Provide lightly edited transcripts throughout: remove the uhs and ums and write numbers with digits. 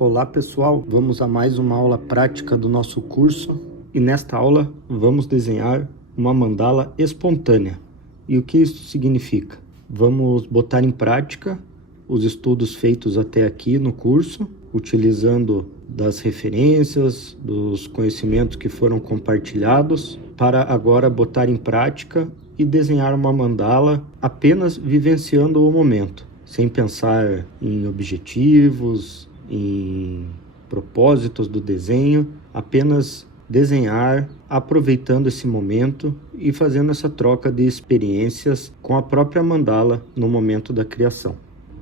Olá pessoal, vamos a mais uma aula prática do nosso curso e nesta aula vamos desenhar uma mandala espontânea. E o que isso significa? Vamos botar em prática os estudos feitos até aqui no curso, utilizando das referências, dos conhecimentos que foram compartilhados, para agora botar em prática e desenhar uma mandala apenas vivenciando o momento, sem pensar em objetivos, em propósitos do desenho, apenas desenhar, aproveitando esse momento e fazendo essa troca de experiências com a própria mandala no momento da criação.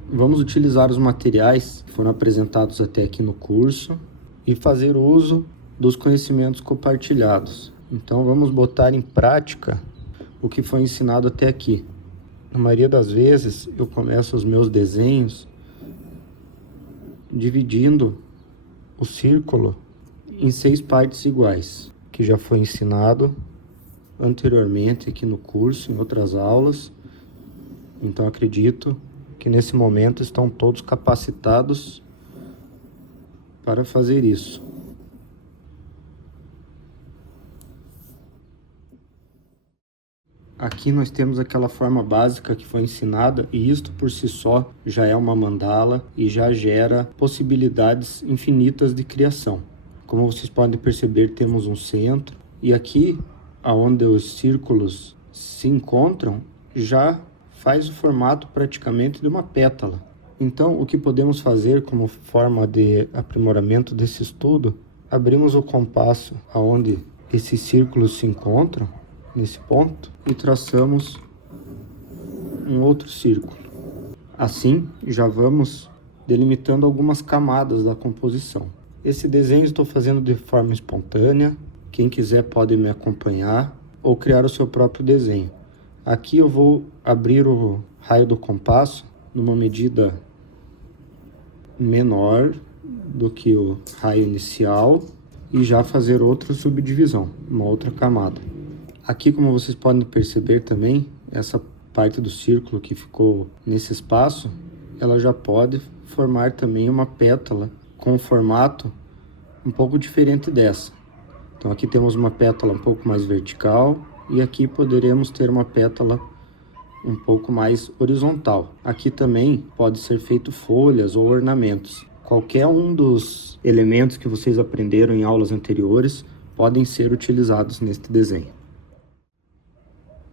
Vamos utilizar os materiais que foram apresentados até aqui no curso e fazer uso dos conhecimentos compartilhados. Então vamos botar em prática o que foi ensinado até aqui. Na maioria das vezes eu começo os meus desenhos dividindo o círculo em 6 partes iguais, que já foi ensinado anteriormente aqui no curso, em outras aulas. Então acredito que nesse momento estão todos capacitados para fazer isso. Aqui nós temos aquela forma básica que foi ensinada e isto por si só já é uma mandala e já gera possibilidades infinitas de criação. Como vocês podem perceber, temos um centro e aqui, onde os círculos se encontram, já faz o formato praticamente de uma pétala. Então, o que podemos fazer como forma de aprimoramento desse estudo, abrimos o compasso aonde esses círculos se encontram, nesse ponto, e traçamos um outro círculo. Assim, já vamos delimitando algumas camadas da composição. Esse desenho estou fazendo de forma espontânea. Quem quiser pode me acompanhar ou criar o seu próprio desenho. Aqui eu vou abrir o raio do compasso numa medida menor do que o raio inicial e já fazer outra subdivisão, uma outra camada. Aqui, como vocês podem perceber também, essa parte do círculo que ficou nesse espaço, ela já pode formar também uma pétala com um formato um pouco diferente dessa. Então aqui temos uma pétala um pouco mais vertical e aqui poderemos ter uma pétala um pouco mais horizontal. Aqui também pode ser feito folhas ou ornamentos. Qualquer um dos elementos que vocês aprenderam em aulas anteriores podem ser utilizados neste desenho.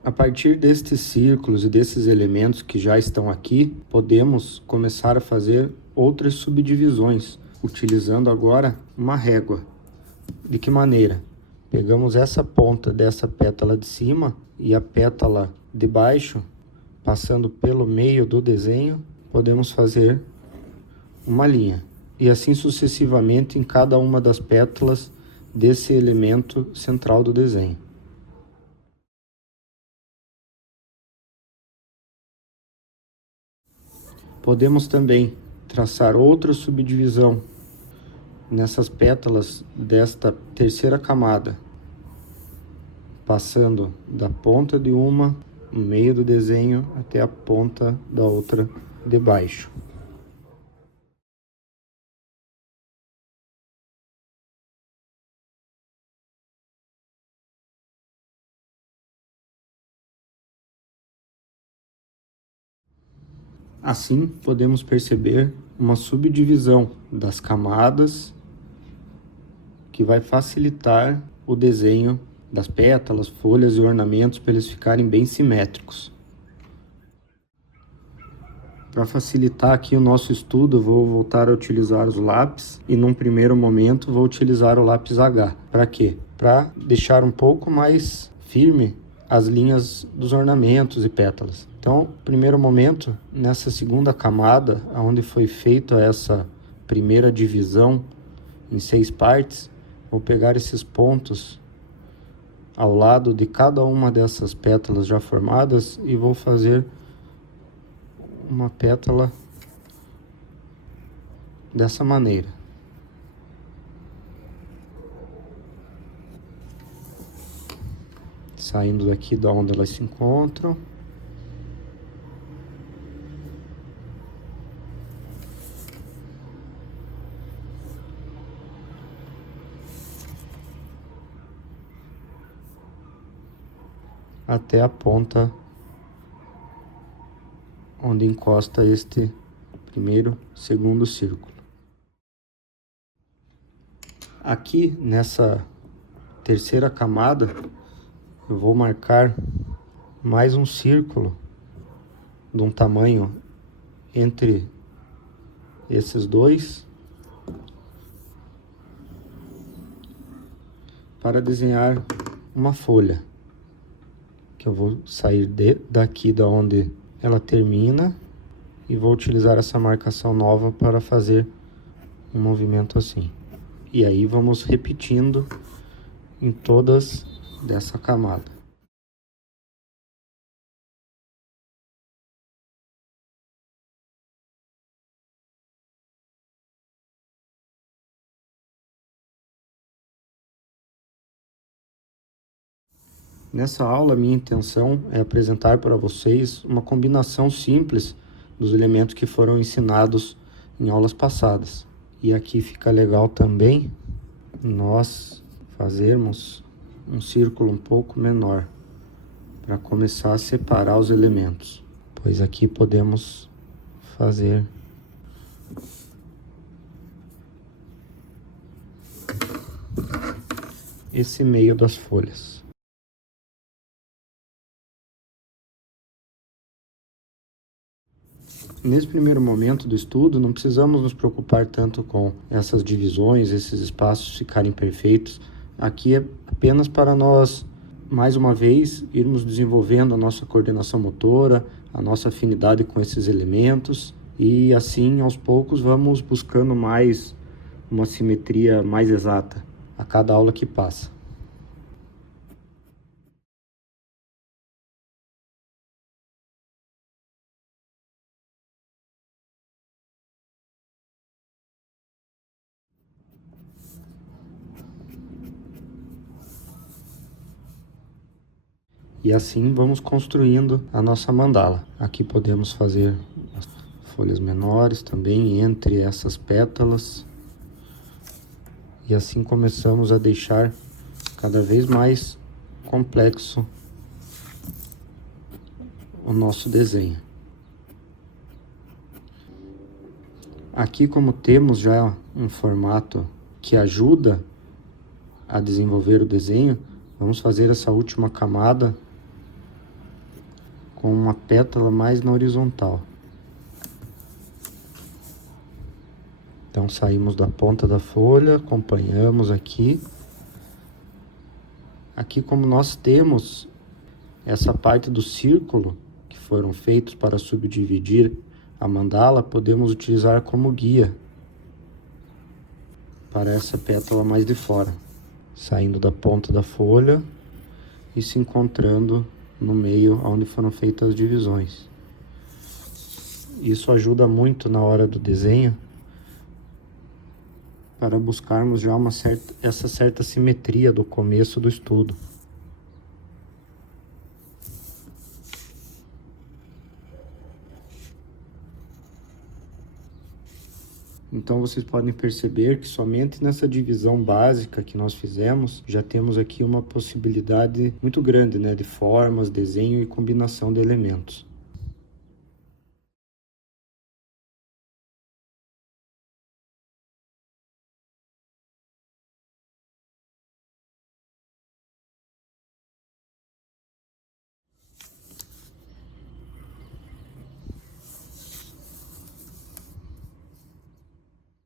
A partir destes círculos e desses elementos que já estão aqui, podemos começar a fazer outras subdivisões, utilizando agora uma régua. De que maneira? Pegamos essa ponta dessa pétala de cima e a pétala de baixo, passando pelo meio do desenho, podemos fazer uma linha. E assim sucessivamente em cada uma das pétalas desse elemento central do desenho. Podemos também traçar outra subdivisão nessas pétalas desta terceira camada, passando da ponta de uma, no meio do desenho, até a ponta da outra de baixo. Assim, podemos perceber uma subdivisão das camadas que vai facilitar o desenho das pétalas, folhas e ornamentos para eles ficarem bem simétricos. Para facilitar aqui o nosso estudo, eu vou voltar a utilizar os lápis e num primeiro momento vou utilizar o lápis H. Para quê? Para deixar um pouco mais firme as linhas dos ornamentos e pétalas. Então, primeiro momento, nessa segunda camada, onde foi feita essa primeira divisão em 6 partes, vou pegar esses pontos ao lado de cada uma dessas pétalas já formadas e vou fazer uma pétala dessa maneira. Saindo daqui da onde elas se encontram. até a ponta onde encosta este primeiro, segundo círculo. Aqui nessa terceira camada, eu vou marcar mais um círculo de um tamanho entre esses dois para desenhar uma folha, que eu vou sair daqui da onde ela termina e vou utilizar essa marcação nova para fazer um movimento assim. E aí vamos repetindo em todas dessa camada. Nessa aula, minha intenção é apresentar para vocês uma combinação simples dos elementos que foram ensinados em aulas passadas. E aqui fica legal também nós fazermos um círculo um pouco menor para começar a separar os elementos, pois aqui podemos fazer esse meio das folhas. Nesse primeiro momento do estudo, não precisamos nos preocupar tanto com essas divisões, esses espaços ficarem perfeitos. Aqui é apenas para nós, mais uma vez, irmos desenvolvendo a nossa coordenação motora, a nossa afinidade com esses elementos e assim, aos poucos, vamos buscando mais uma simetria mais exata a cada aula que passa. E assim vamos construindo a nossa mandala. Aqui podemos fazer folhas menores também entre essas pétalas. E assim começamos a deixar cada vez mais complexo o nosso desenho. Aqui, como temos já um formato que ajuda a desenvolver o desenho, vamos fazer essa última camada com uma pétala mais na horizontal. Então saímos da ponta da folha, acompanhamos aqui. Aqui, como nós temos essa parte do círculo que foram feitos para subdividir a mandala, podemos utilizar como guia para essa pétala mais de fora, saindo da ponta da folha e se encontrando no meio onde foram feitas as divisões. Isso ajuda muito na hora do desenho para buscarmos já essa certa simetria do começo do estudo. Então vocês podem perceber que somente nessa divisão básica que nós fizemos, já temos aqui uma possibilidade muito grande, né, de formas, desenho e combinação de elementos.